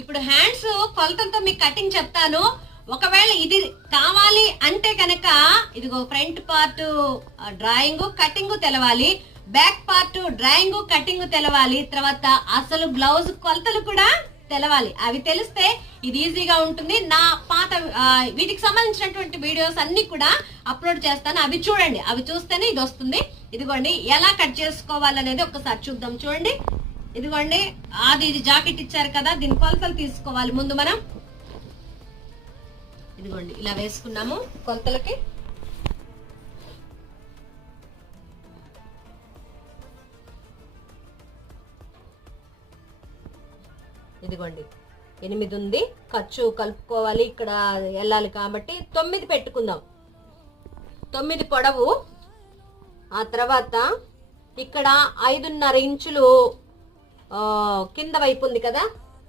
ఇప్పుడు హ్యాండ్స్ కొలతలతో మీకు కటింగ్ చెప్తాను. ఒకవేళ ఇది కావాలి అంటే కనుక ఇదిగో ఫ్రంట్ పార్ట్ డ్రాయింగ్ కటింగ్ తెలవాలి, బ్యాక్ పార్ట్ డ్రాయింగ్ కటింగ్ తెలవాలి, తర్వాత అసలు బ్లౌజ్ కొలతలు కూడా తెలవాలి. అవి తెలిస్తే ఇది ఈజీగా ఉంటుంది. నా పాత వీటికి సంబంధించినటువంటి వీడియోస్ అన్ని కూడా అప్లోడ్ చేస్తాను, అవి చూడండి. అవి చూస్తేనే ఇది వస్తుంది. ఇదిగోండి ఎలా కట్ చేసుకోవాలనేది ఒక్కసారి చూద్దాం. చూడండి, ఇదిగోండి ఇది జాకెట్ ఇచ్చారు కదా, దీని కొలతలు తీసుకోవాలి ముందు మనం. ఇదిగోండి ఇలా వేసుకున్నాము కొలతలకి. ఇదిగోండి 8 ఉంది, ఖర్చు కలుపుకోవాలి, ఇక్కడ వెళ్ళాలి కాబట్టి 9 పెట్టుకుందాం. 9 పొడవు. ఆ తర్వాత ఇక్కడ 5.5 ఇంచులు కింద వైపు ఉంది కదా,